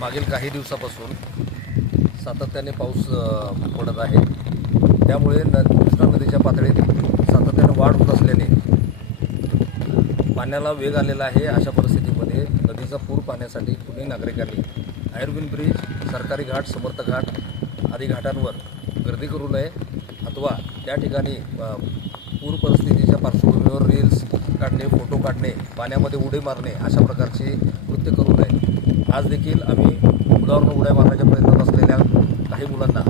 मागील काही दिवसापासून सातत्याने पाऊस पडत आहे. त्यामुळे न कृष्णा नदीच्या पातळीत सातत्याने वाढ होत असल्याने पाण्याला वेग आलेला आहे अशा परिस्थितीत. नदीचा पूर पाहण्यासाठी पुणे नागरिकांनी आयुर्विन ब्रिज सरकारी घाट समर्थ घाट आदी घाटांवर गर्दी करू नये अथवा त्या ठिकाणी पूर परिस्थितीच्या पार्श्वभूमीवर रील्स काढणे फोटो काढणे पाण्यामध्ये उडी मारणे अशा प्रकारचे कृत्य करू नये. आज देखील आम्ही पुलावरून उड्या मारण्याच्या प्रयत्नात असलेल्या काही मुलांना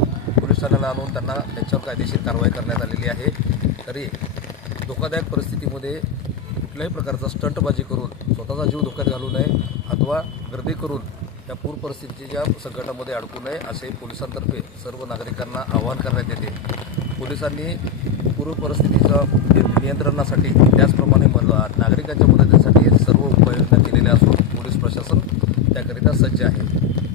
पोलीस ठाण्याला आणून त्यांना त्यांच्यावर कायदेशीर कारवाई करण्यात आलेली आहे. तरी धोकादायक परिस्थितीमध्ये कुठल्याही प्रकारचा स्टंटबाजी करून स्वतःचा जीव धोक्यात घालू नये अथवा गर्दी करून त्या पूर परिस्थितीच्या संकटामध्ये अडकू नये असे पोलिसांतर्फे सर्व नागरिकांना आवाहन करण्यात येते. पोलिसांनी पूर परिस्थितीच्या नियंत्रणासाठी त्याचप्रमाणे मल- नागरिकांच्या मदतीसाठी सर्व उपाययोजना केलेल्या असून पोलीस प्रशासन त्याकरिता सज्ज आहे.